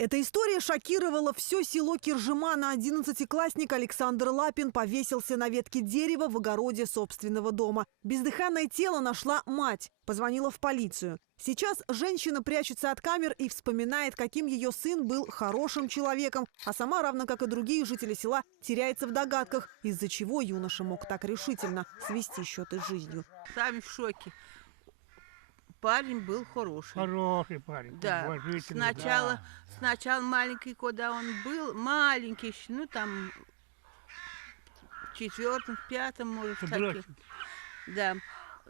Эта история шокировала все село Киржемана. 11-классник Александр Лапин повесился на ветке дерева в огороде собственного дома. Бездыханное тело нашла мать. Позвонила в полицию. Сейчас женщина прячется от камер и вспоминает, каким ее сын был хорошим человеком, а сама, равно как и другие жители села, теряется в догадках, из-за чего юноша мог так решительно свести счеты с жизнью. Сами в шоке. Парень был хороший. Хороший парень, Да. уважительный. Сначала маленький, когда он был, маленький, ну там в 4-м, в 5-м, может, таких. Да.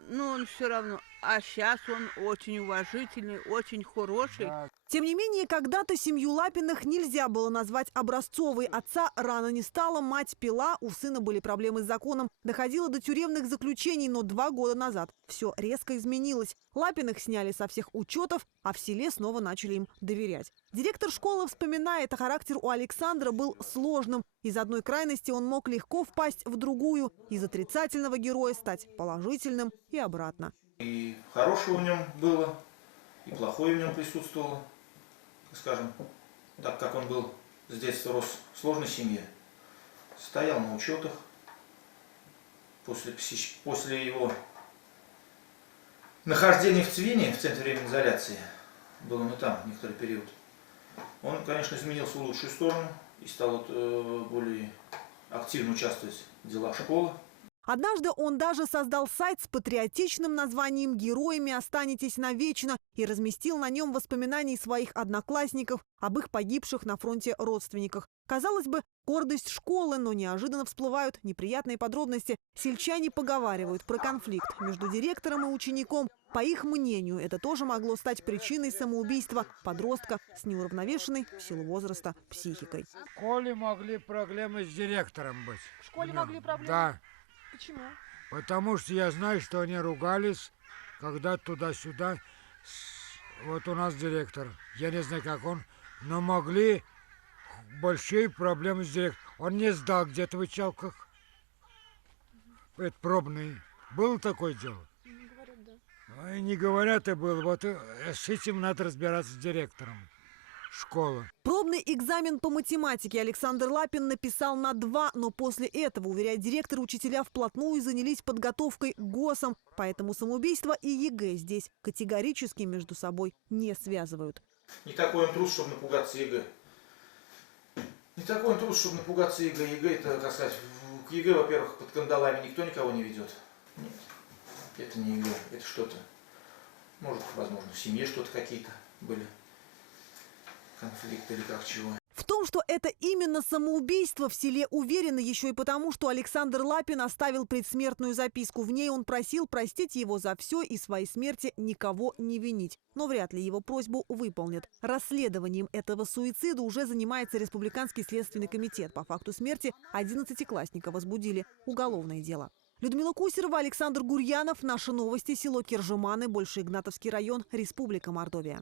Но он все равно. А сейчас он очень уважительный, очень хороший. Да. Тем не менее, когда-то семью Лапиных нельзя было назвать образцовой. Отца рано не стало, мать пила, у сына были проблемы с законом. Доходило до тюремных заключений, но 2 года назад все резко изменилось. Лапиных сняли со всех учетов, а в селе снова начали им доверять. Директор школы вспоминает, а характер у Александра был сложным. Из одной крайности он мог легко впасть в другую, из отрицательного героя стать положительным и обратно. И хорошего в нем было, и плохое в нем присутствовало. Скажем, так как он был с детства рос в сложной семье, стоял на учетах. После его нахождения в Цвине, в центре временной изоляции, был он и там некоторый период, он, конечно, изменился в лучшую сторону и стал более активно участвовать в делах школы. Однажды он даже создал сайт с патриотичным названием «Героями останетесь навечно» и разместил на нем воспоминания своих одноклассников об их погибших на фронте родственниках. Казалось бы, гордость школы, но неожиданно всплывают неприятные подробности. Сельчане поговаривают про конфликт между директором и учеником. По их мнению, это тоже могло стать причиной самоубийства подростка с неуравновешенной в силу возраста психикой. В школе могли проблемы с директором быть. В школе могли проблемы? Да. Почему? Потому что я знаю, что они ругались, когда туда-сюда. Вот у нас директор, я не знаю, как он, но могли большие проблемы с директором. Он не сдал где-то в Ичалках. Это пробный. Было такое дело? Не говорят, да. Не говорят, и было. Вот с этим надо разбираться с директором школы. Пробный экзамен по математике Александр Лапин написал на 2, но после этого, уверяет директор, учителя вплотную занялись подготовкой к ГОСам. Поэтому самоубийство и ЕГЭ здесь категорически между собой не связывают. Не такой он трус, чтобы напугаться ЕГЭ. Не такой он трус, чтобы напугаться ЕГЭ. ЕГЭ, это, как сказать, к ЕГЭ, во-первых, под кандалами никто никого не ведет. Нет, это не ЕГЭ, это что-то, может, возможно, в семье что-то какие-то были. Конфликт или как чего. В том, что это именно самоубийство, в селе уверены еще и потому, что Александр Лапин оставил предсмертную записку. В ней он просил простить его за все и своей смерти никого не винить. Но вряд ли его просьбу выполнят. Расследованием этого суицида уже занимается Республиканский следственный комитет. По факту смерти 11-классника возбудили уголовное дело. Людмила Кусерова, Александр Гурьянов. Наши новости. Село Киржеманы, Большеигнатовский район, Республика Мордовия.